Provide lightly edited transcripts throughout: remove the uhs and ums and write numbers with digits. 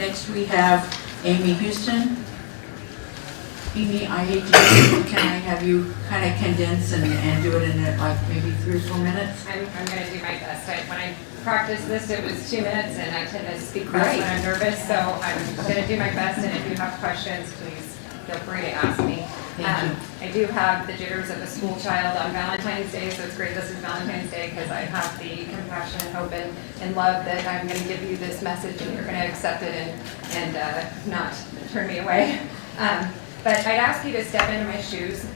Next we have Amy Houston. Amy, I hate to do it, can I have you kind of condense and do it in like maybe 3 or 4 minutes? I'm going to do my best. When I practiced this, it was 2 minutes, and I tend to speak fast when I'm nervous, so I'm going to do my best, and if you have questions, please feel free to ask me. I do have the jitters of a school child on Valentine's Day, so it's great this is Valentine's Day because I have the compassion, hope, and love that I'm going to give you this message and you're going to accept it and not turn me away. But I'd ask you to step into my shoes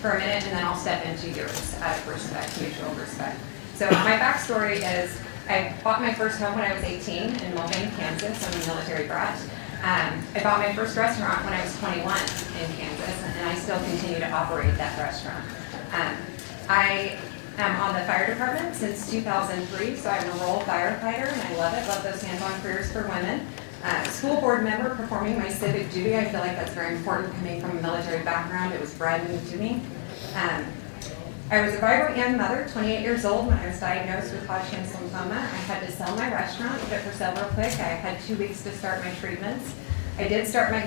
for a minute, and then I'll step into yours out of respect, mutual respect. So my backstory is I bought my first home when I was 18 in Mulvane, Kansas. I'm a military brat. I bought my first restaurant when I was 21 in Kansas, and I still continue to operate that restaurant. I am on the fire department since 2003, so I'm a rural firefighter, and I love it. Love those hands-on careers for women. School board member performing my civic duty. I feel like that's very important coming from a military background. It was bred into me. I was a vibrant young mother, 28 years old, when I was diagnosed with Hodgkin's lymphoma. I had to sell my restaurant, put it for sale real quick. I had 2 weeks to start my treatments. I did start my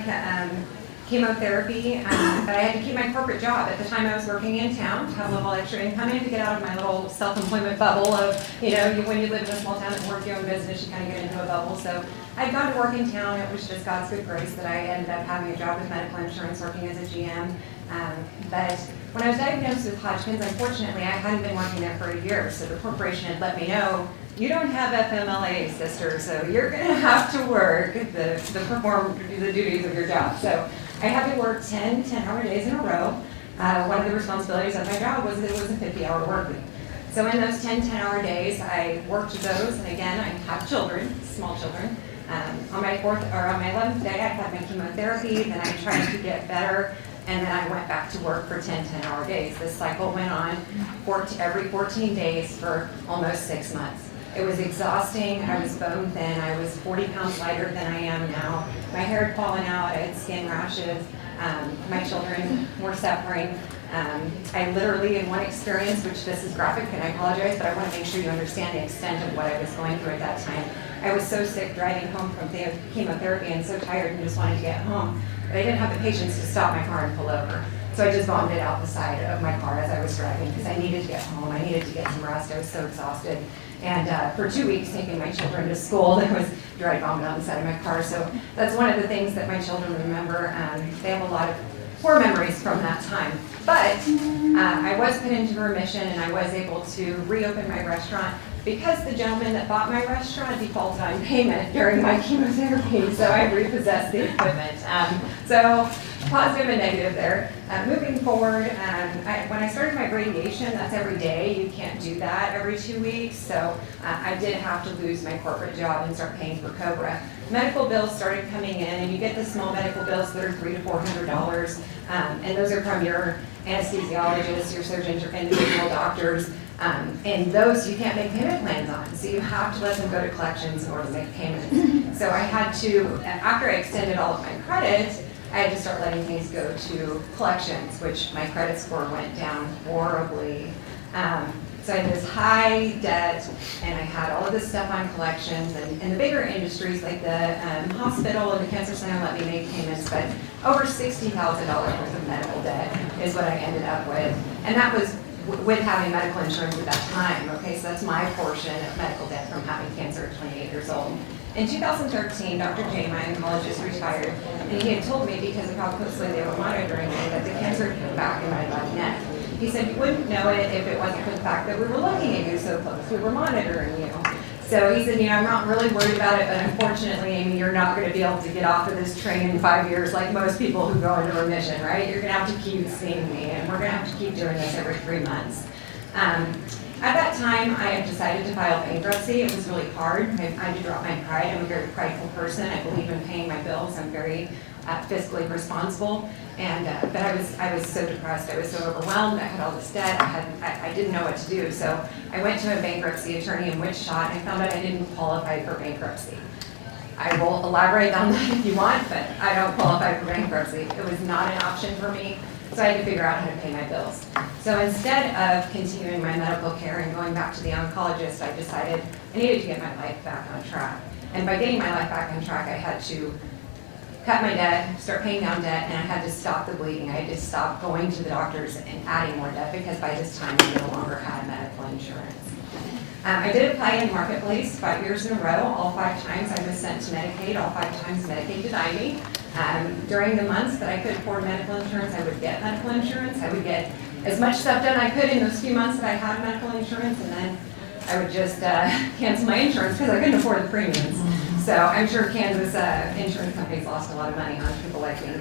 chemotherapy, but I had to keep my corporate job. At the time I was working in town to have a little extra income and to get out of my little self-employment bubble of, when you live in a small town and work your own business, you kind of get into a bubble. So I'd gone to work in town. It was just God's good grace that I ended up having a job with medical insurance, working as a GM. But when I was diagnosed with Hodgkin's, unfortunately, I hadn't been working there for a year, so the corporation had let me know, you don't have FMLA, sister, so you're going to have to work perform the duties of your job. So I had to work 10-hour days in a row. One of the responsibilities of my job was that it was a 50-hour work week. So in those 10-hour days, I worked those, and again, I have children, small children. On my 11th day, I had my chemotherapy, then I tried to get better, and then I went back to work for 10-hour days. This cycle went on every 14 days for almost 6 months. It was exhausting. I was bone thin. I was 40 pounds lighter than I am now. My hair had fallen out. I had skin rashes. My children were suffering. I literally, in one experience, which this is graphic, and I apologize, but I want to make sure you understand the extent of what I was going through at that time. I was so sick driving home from the chemotherapy and so tired and just wanted to get home. But I didn't have the patience to stop my car and pull over. So I just vomited out the side of my car as I was driving because I needed to get home. I needed to get some rest. I was so exhausted. And for 2 weeks, taking my children to school, there was dry vomit on the side of my car. So that's one of the things that my children remember. They have a lot of poor memories from that time. But I was put into remission, and I was able to reopen my restaurant because the gentleman that bought my restaurant defaulted on payment during my chemotherapy, so I repossessed the equipment. So positive and negative there. Moving forward, when I started my radiation, that's every day. You can't do that every 2 weeks, so I did have to lose my corporate job and start paying for COBRA. Medical bills started coming in, and you get the small medical bills that are $300 to $400, and those are from your anesthesiologists, your surgeons, your individual doctors. And those you can't make payment plans on, so you have to let them go to collections in order to make payments. So I had to, after I extended all of my credit, I had to start letting things go to collections, which my credit score went down horribly. So I had this high debt, and I had all of this stuff on collections, and the bigger industries like the hospital and the cancer center let me make payments, but over $60,000 worth of medical debt is what I ended up with. And that was with having medical insurance at that time. Okay, so that's my portion of medical debt from having cancer at 28 years old. In 2013, Dr. J, my oncologist, retired, and he had told me, because of how closely they were monitoring me, that the cancer had come back in my left neck. He said, you wouldn't know it if it wasn't for the fact that we were looking at you so close. We were monitoring you. So he said, I'm not really worried about it, but unfortunately, Amy, you're not going to be able to get off of this train in 5 years like most people who go into remission, right? You're going to have to keep seeing me, and we're going to have to keep doing this every 3 months. At that time, I had decided to file bankruptcy. It was really hard. I had to drop my pride. I'm a very prideful person. I believe in paying my bills. I'm very fiscally responsible. But I was so depressed. I was so overwhelmed. I had all this debt. I didn't know what to do. So I went to a bankruptcy attorney in Wichita, and I found out I didn't qualify for bankruptcy. I will elaborate on that if you want, but I don't qualify for bankruptcy. It was not an option for me. So I had to figure out how to pay my bills. So instead of continuing my medical care and going back to the oncologist, I decided I needed to get my life back on track. And by getting my life back on track, I had to cut my debt, start paying down debt, and I had to stop the bleeding. I had to stop going to the doctors and adding more debt because by this time I no longer had medical insurance. I did apply in the marketplace 5 years in a row. All 5 times I was sent to Medicaid. All 5 times Medicaid denied me. During the months that I could afford medical insurance, I would get medical insurance. I would get as much stuff done I could in those few months that I had medical insurance, and then I would just cancel my insurance because I couldn't afford the premiums. So I'm sure Kansas insurance companies lost a lot of money on people like me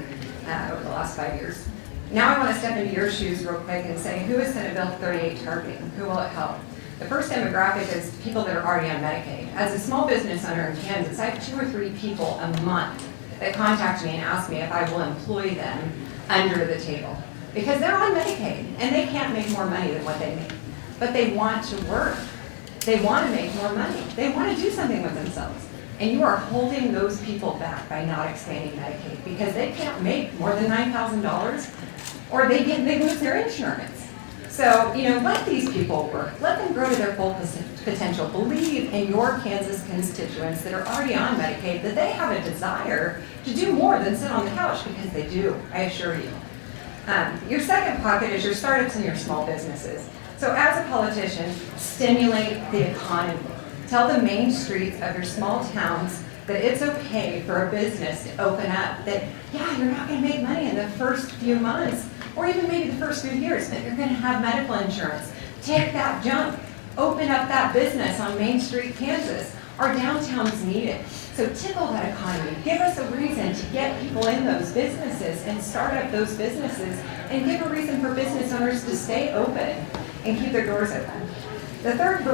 over the last 5 years. Now I want to step into your shoes real quick and say, who is Senate Bill 38 targeting? Who will it help? The first demographic is people that are already on Medicaid. As a small business owner in Kansas, I have 2 or 3 people a month that contact me and ask me if I will employ them under the table. Because they're on Medicaid and they can't make more money than what they make. But they want to work. They want to make more money. They want to do something with themselves. And you are holding those people back by not expanding Medicaid because they can't make more than $9,000 or they lose their insurance. So, let these people work. Let them grow to their full potential. Believe in your Kansas constituents that are already on Medicaid that they have a desire to do more than sit on the couch, because they do, I assure you. Your second pocket is your startups and your small businesses. So as a politician, stimulate the economy. Tell the main streets of your small towns that it's okay for a business to open up, that, yeah, you're not going to make money in the first few months, or even maybe the first few years, but you're going to have medical insurance. Take that jump. Open up that business on Main Street, Kansas. Our downtowns need it. So tickle that economy. Give us a reason to get people in those businesses and start up those businesses, and give a reason for business owners to stay open and keep their doors open. The third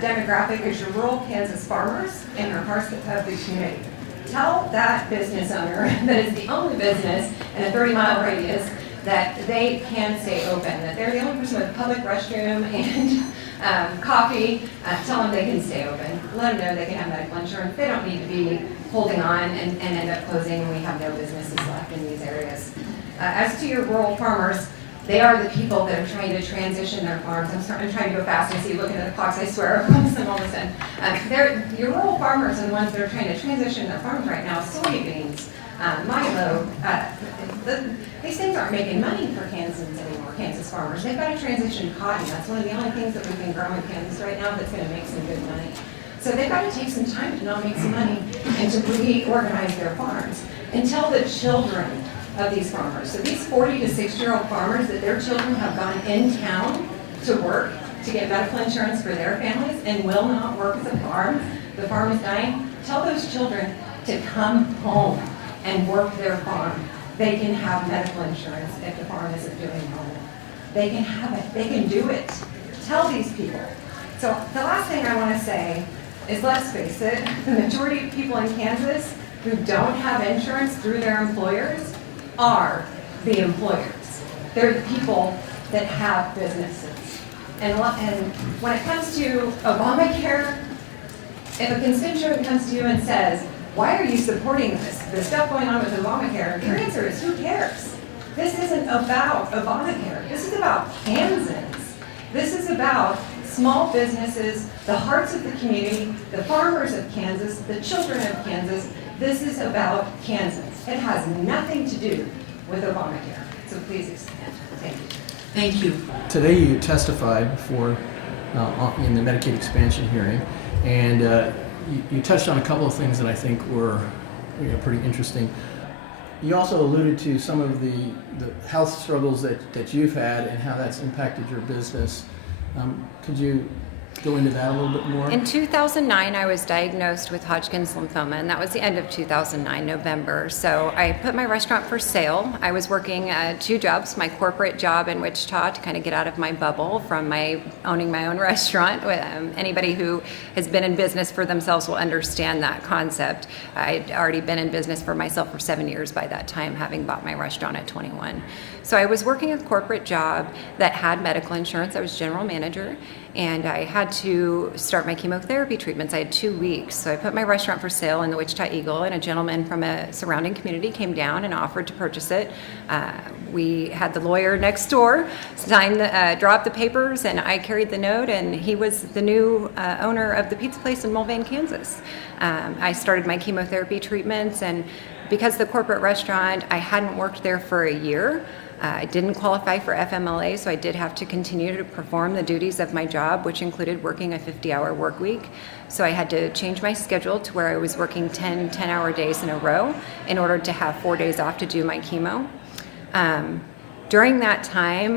demographic is your rural Kansas farmers and your hearts of the community. Tell that business owner that is the only business in a 30-mile radius that they can stay open, that they're the only person with a public restroom and coffee. Tell them they can stay open. Let them know they can have medical insurance. They don't need to be holding on and end up closing, and we have no businesses left in these areas. As to your rural farmers, they are the people that are trying to transition their farms. I'm trying to go fast. I see you looking at the clocks. I swear, I'm almost done. Your rural farmers are the ones that are trying to transition their farms right now. Soybeans, milo. These things aren't making money for Kansans anymore, Kansas farmers. They've got to transition cotton. That's one of the only things that we can grow in Kansas right now that's going to make some good money. So they've got to take some time to not make some money and to reorganize their farms. And tell the children of these farmers. So these 40 to 60-year-old farmers, that their children have gone in town to work to get medical insurance for their families and will not work at the farm is dying. Tell those children to come home and work their farm. They can have medical insurance if the farm isn't doing well. They can have it. They can do it. Tell these people. So the last thing I want to say is, let's face it, the majority of people in Kansas who don't have insurance through their employers are the employers. They're the people that have businesses. And when it comes to Obamacare, if a constituent comes to you and says, why are you supporting this? The stuff going on with Obamacare, your answer is, who cares? This isn't about Obamacare. This is about Kansans. This is about small businesses, the hearts of the community, the farmers of Kansas, the children of Kansas. This is about Kansans. It has nothing to do with Obamacare. So please expand. Thank you. Thank you. Today you testified in the Medicaid expansion hearing, and you touched on a couple of things that I think were pretty interesting. You also alluded to some of the health struggles that you've had and how that's impacted your business. Could you go into that a little bit more? In 2009, I was diagnosed with Hodgkin's lymphoma, and that was the end of 2009, November. So I put my restaurant for sale. I was working 2 jobs, my corporate job in Wichita to kind of get out of my bubble from owning my own restaurant. Anybody who has been in business for themselves will understand that concept. I'd already been in business for myself for 7 years by that time, having bought my restaurant at 21. So I was working a corporate job that had medical insurance. I was general manager, and I had had to start my chemotherapy treatments. I had 2 weeks. So I put my restaurant for sale in the Wichita Eagle, and a gentleman from a surrounding community came down and offered to purchase it. We had the lawyer next door draw up the papers, and I carried the note, and he was the new owner of the pizza place in Mulvane, Kansas. I started my chemotherapy treatments, and because the corporate restaurant, I hadn't worked there for a year. I didn't qualify for FMLA, so I did have to continue to perform the duties of my job, which included working a 50-hour work week. So I had to change my schedule to where I was working 10-hour days in a row in order to have 4 days off to do my chemo. During that time,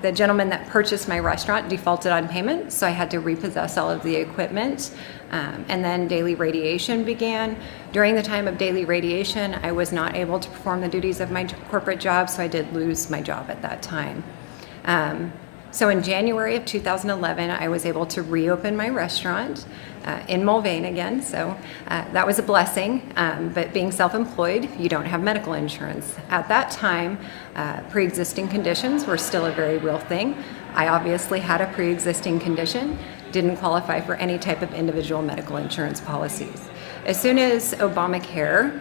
the gentleman that purchased my restaurant defaulted on payment, so I had to repossess all of the equipment. And then daily radiation began. During the time of daily radiation, I was not able to perform the duties of my corporate job, so I did lose my job at that time. So in January of 2011, I was able to reopen my restaurant in Mulvane again. So that was a blessing, but being self-employed, you don't have medical insurance. At that time, pre-existing conditions were still a very real thing. I obviously had a pre-existing condition, didn't qualify for any type of individual medical insurance policies. As soon as Obamacare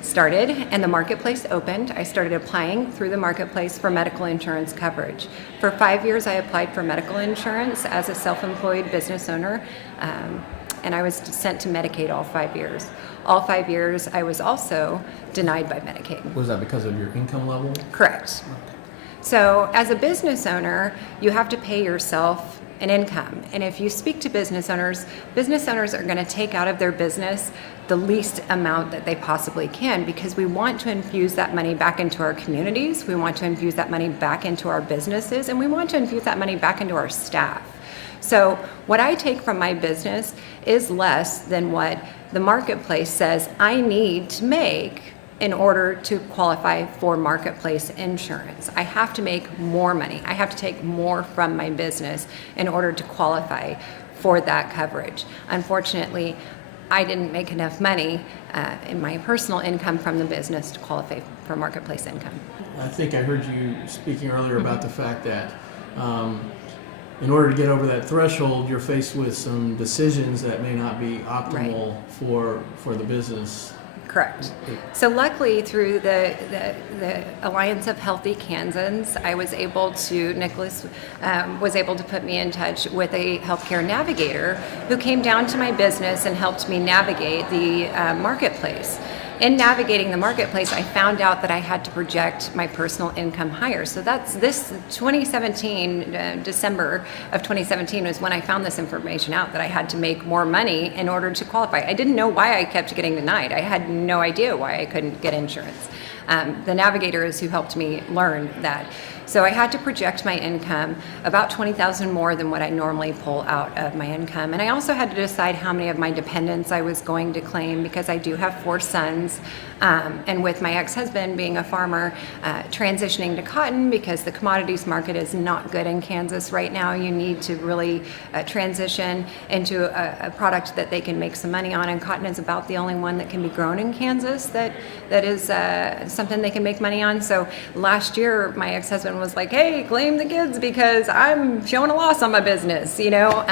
started and the marketplace opened, I started applying through the marketplace for medical insurance coverage. For 5 years, I applied for medical insurance as a self-employed business owner, and I was sent to Medicaid all 5 years. All 5 years, I was also denied by Medicaid. Was that because of your income level? Correct. So as a business owner, you have to pay yourself an income. And if you speak to business owners are going to take out of their business the least amount that they possibly can, because we want to infuse that money back into our communities, we want to infuse that money back into our businesses, and we want to infuse that money back into our staff. So what I take from my business is less than what the marketplace says I need to make in order to qualify for marketplace insurance. I have to make more money. I have to take more from my business in order to qualify for that coverage. Unfortunately, I didn't make enough money in my personal income from the business to qualify for marketplace income. I think I heard you speaking earlier about the fact that in order to get over that threshold, you're faced with some decisions that may not be optimal for the business. Correct. So luckily, through the Alliance of Healthy Kansans, I was able to, Nicholas was able to put me in touch with a healthcare navigator who came down to my business and helped me navigate the marketplace. In navigating the marketplace, I found out that I had to project my personal income higher. So that's this 2017, December of 2017 was when I found this information out, that I had to make more money in order to qualify. I didn't know why I kept getting denied. I had no idea why I couldn't get insurance. The navigator is who helped me learn that. So I had to project my income about $20,000 more than what I normally pull out of my income. And I also had to decide how many of my dependents I was going to claim, because I do have 4 sons. And with my ex-husband being a farmer, transitioning to cotton, because the commodities market is not good in Kansas right now. You need to really transition into a product that they can make some money on, and cotton is about the only one that can be grown in Kansas that is something they can make money on. So last year, my ex-husband was like, hey, claim the kids because I'm showing a loss on my business, you know?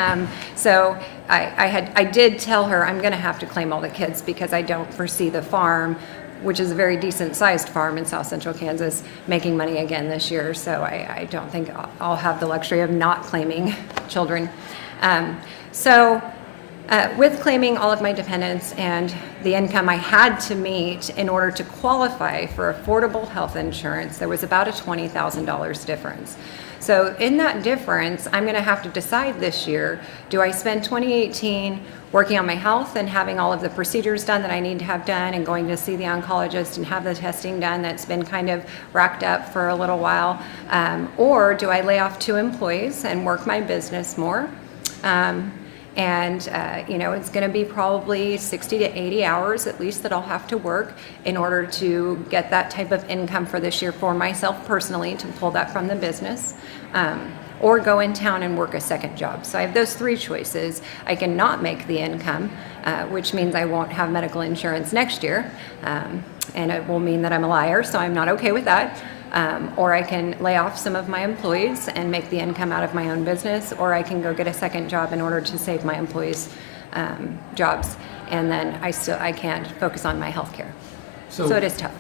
So I did tell her I'm gonna have to claim all the kids, because I don't foresee the farm, which is a very decent sized farm in South Central Kansas, making money again this year. So I don't think I'll have the luxury of not claiming children. With claiming all of my dependents and the income I had to meet in order to qualify for affordable health insurance, there was about a $20,000 difference. So in that difference, I'm going to have to decide this year, do I spend 2018 working on my health and having all of the procedures done that I need to have done, and going to see the oncologist and have the testing done that's been kind of racked up for a little while, or do I lay off 2 employees and work my business more? It's going to be probably 60 to 80 hours at least that I'll have to work in order to get that type of income for this year for myself personally, to pull that from the business, or go in town and work a second job. So I have those 3 choices. I can not make the income, which means I won't have medical insurance next year, and it will mean that I'm a liar, so I'm not okay with that. Or I can lay off some of my employees and make the income out of my own business, or I can go get a second job in order to save my employees' jobs, and then I can't focus on my health care. So it is tough.